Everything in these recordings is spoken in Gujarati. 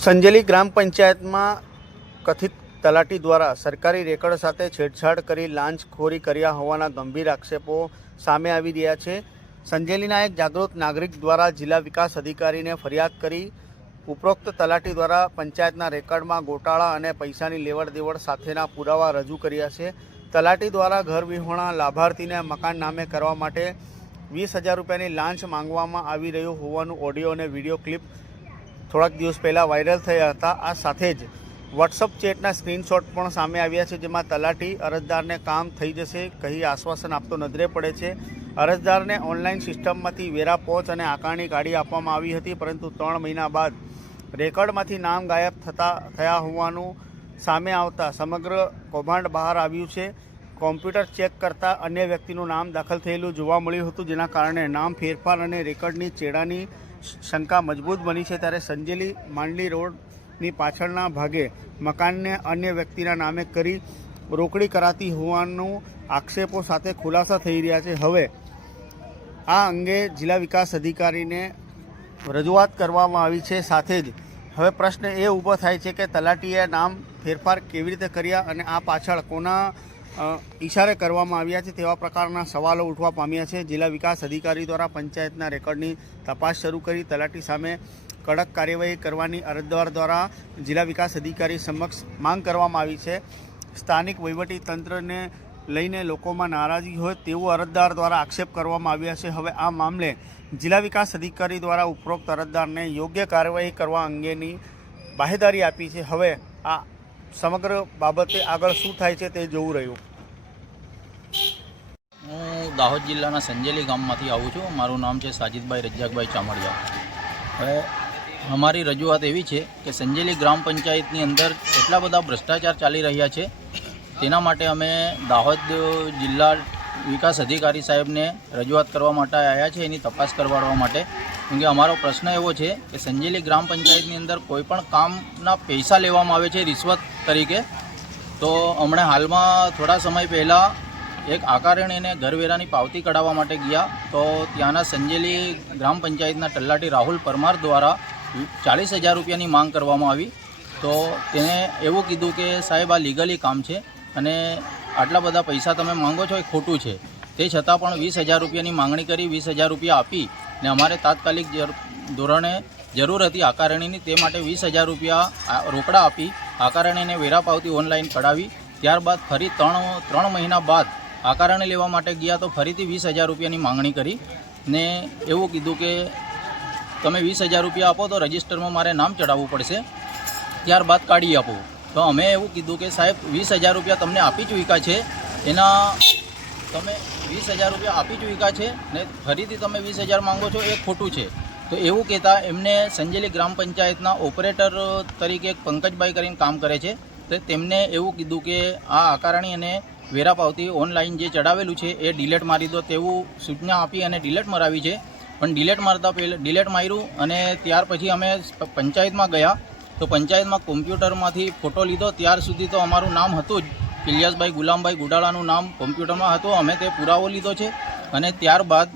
સંજેલી ગ્રામ પંચાયતમાં કથિત તલાટી દ્વારા સરકારી રેકર્ડ સાથે છેડછાડ કરી લાંચખોરી કર્યા હોવાના ગંભીર આક્ષેપો સામે આવી રહ્યા છે। સંજેલીના એક જાગૃત નાગરિક દ્વારા જિલ્લા વિકાસ અધિકારીને ફરિયાદ કરી ઉપરોક્ત તલાટી દ્વારા પંચાયતના રેકર્ડમાં ગોટાળા અને પૈસાની લેવડ દેવડ સાથેના પુરાવા રજૂ કર્યા છે। તલાટી દ્વારા ઘર વિહોણા લાભાર્થીને મકાન નામે કરવા માટે 20,000 રૂપિયાની લાંચ માંગવામાં આવી રહ્યું હોવાનું ઓડિયો અને વિડીયો ક્લિપ થોડાક દિવસ પહેલાં વાયરલ થયા હતા। આ સાથે જ વોટ્સઅપ ચેટના સ્ક્રીનશોટ પણ સામે આવ્યા છે, જેમાં તલાટી અરજદારને કામ થઈ જશે કહી આશ્વાસન આપતો નજરે પડે છે। અરજદારને ઓનલાઈન સિસ્ટમમાંથી વેરા પહોંચ અને આકારણી કાઢી આપવામાં આવી હતી, પરંતુ 3 મહિના બાદ રેકર્ડમાંથી નામ ગાયબ થયા હોવાનું સામે આવતા સમગ્ર કૌભાંડ બહાર આવ્યું છે। કોમ્પ્યુટર ચેક કરતાં અન્ય વ્યક્તિનું નામ દાખલ થયેલું જોવા મળ્યું હતું, જેના કારણે નામ ફેરફાર અને રેકર્ડની ચેડાની શંકા મજબૂત બની છે। ત્યારે સંજેલી માંડલી રોડની પાછળના ભાગે મકાનને અન્ય વ્યક્તિના નામે કરી રોકડી કરાતી હોવાનું આક્ષેપો સાથે ખુલાસા થઈ રહ્યા છે। હવે આ અંગે જિલ્લા વિકાસ અધિકારીને રજૂઆત કરવામાં આવી છે। સાથે જ હવે પ્રશ્ન એ ઊભો થાય છે કે તલાટીએ નામ ફેરફાર કેવી રીતે કર્યા અને આ પાછળ કોના ઇશારે કરવામાં આવ્યા છે તેવા પ્રકારના સવાલો ઉઠવા પામ્યા છે। જિલ્લા વિકાસ અધિકારી દ્વારા પંચાયતના રેકર્ડની તપાસ શરૂ કરી તલાટી સામે કડક કાર્યવાહી કરવાની અરજદાર દ્વારા જિલ્લા વિકાસ અધિકારી સમક્ષ માંગ કરવામાં આવી છે। સ્થાનિક વહીવટી તંત્રને લઈને લોકોમાં નારાજગી હોય તેવું અરજદાર દ્વારા આક્ષેપ કરવામાં આવ્યા છે। હવે આ મામલે જિલ્લા વિકાસ અધિકારી દ્વારા ઉપરોક્ત અરજદારને યોગ્ય કાર્યવાહી કરવા અંગેની બાહેધરી આપી છે। હવે આ સમગ્ર બાબતે આગળ શું થાય છે તે જોવું રહ્યું। હું દાહોદ જિલ્લાના સંજેલી ગામમાંથી આવું છું। મારું નામ છે સાજીદભાઈ રજાકભાઈ ચામડિયા। હવે અમારી રજૂઆત એવી છે કે સંજેલી ગ્રામ પંચાયતની અંદર એટલા બધા ભ્રષ્ટાચાર ચાલી રહ્યા છે, તેના માટે અમે દાહોદ જિલ્લા વિકાસ અધિકારી સાહેબને રજૂઆત કરવા માટે આવ્યા છે, એની તપાસ કરવા માટે। કેમ કે અમારો પ્રશ્ન એવો છે કે સંજેલી ગ્રામ પંચાયતની અંદર કોઈપણ કામના પૈસા લેવામાં આવે છે રિશ્વત તરીકે। તો હમણાં હાલમાં થોડા સમય પહેલાં એક આકારણીને ઘરવેરાની પાવતી કઢાવવા માટે ગયા, તો ત્યાંના સંજેલી ગ્રામ પંચાયતના તલાટી રાહુલ પરમાર દ્વારા 40,000 રૂપિયાની માંગ કરવામાં આવી। તો તેને એવું કીધું કે સાહેબ આ લીગલી કામ છે અને આટલા બધા પૈસા તમે માંગો છો એ ખોટું છે। તે છતાં પણ 20,000 રૂપિયાની માંગણી કરી, 20,000 રૂપિયા આપી ને અમારે તાત્કાલિક ધોરણે જરૂર હતી આકારણીની, તે માટે 20,000 રૂપિયા રોકડા આપી આકારણીને વેરા પાવતી ઓનલાઈન કઢાવી। ત્યારબાદ ફરી 3 મહિના બાદ આકારણી લેવા માટે ગયા તો ફરીથી 20,000 રૂપિયાની માંગણી કરી ને એવું કીધું કે તમે 20,000 રૂપિયા આપો તો રજિસ્ટરમાં મારે નામ ચડાવવું પડશે, ત્યારબાદ કાઢી આપો। તો અમે એવું કીધું કે સાહેબ 20,000 રૂપિયા તમને આપી ચૂક્યા છે, એના તમે 20,000 રૂપિયા આપી ચૂક્યા છે ને ફરીથી તમે 20,000 માંગો છો એ ખોટું છે। તો એવું કહેતા એમને સંજેલી ગ્રામ પંચાયતના ઓપરેટર તરીકે એક પંકજભાઈ કરીને કામ કરે છે, તો તેમને એવું કીધું કે આ આકારણી અને વેરા પાવતી ઓનલાઈન જે ચડાવેલું છે એ ડિલેટ મારી દો તેવું સૂચના આપી અને ડિલેટ મરાવી છે। પણ ડિલેટ મારતા પહેલાં ડિલેટ માર્યું અને ત્યાર પછી અમે પંચાયતમાં ગયા તો પંચાયતમાં કોમ્પ્યુટરમાંથી ફોટો લીધો, ત્યાર સુધી તો અમારું નામ હતું જ ઇલિયાસભાઈ ગુલામભાઈ ગુડાળાનું નામ કોમ્પ્યુટરમાં હતું। અમે તે પુરાવો લીધો છે અને ત્યારબાદ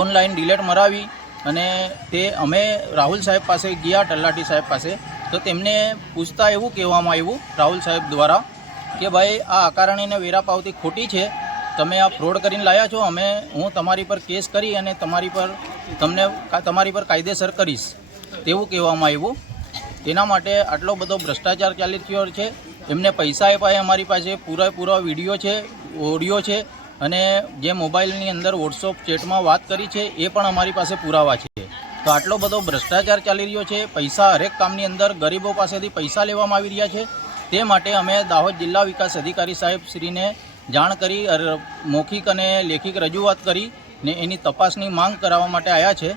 ઓનલાઈન ડિલેટ મરાવી અને તે અમે રાહુલ સાહેબ પાસે ગયા, તલાટી સાહેબ પાસે। તો તેમને પૂછતા એવું કહેવામાં આવ્યું રાહુલ સાહેબ દ્વારા કે ભાઈ આ આકારણીને વેરા પાવતી ખોટી છે, તમે આ ફ્રોડ કરીને લાવ્યા છો, હું તમારી પર કેસ કરી અને તમારી પર કાયદેસર કરીશ તેવું કહેવામાં આવ્યું। તેના માટે આટલો બધો ભ્રષ્ટાચાર ચાલી રહ્યો છે। એમને પૈસા આપ્યા અમારી પાસે પૂરેપૂરો વિડીયો છે, ઓડિયો છે અને જે મોબાઈલની અંદર વોટ્સઅપ ચેટમાં વાત કરી છે એ પણ અમારી પાસે પુરાવા છે। તો આટલો બધો ભ્રષ્ટાચાર ચાલી રહ્યો છે, પૈસા હરેક કામની અંદર ગરીબો પાસેથી પૈસા લેવામાં આવી રહ્યા છે। તે માટે અમે દાહોદ જિલ્લા વિકાસ અધિકારી સાહેબ શ્રીને જાણ કરી, મૌખિક અને લેખિત રજૂઆત કરી ને એની તપાસની માંગ કરાવવા માટે આવ્યા છે।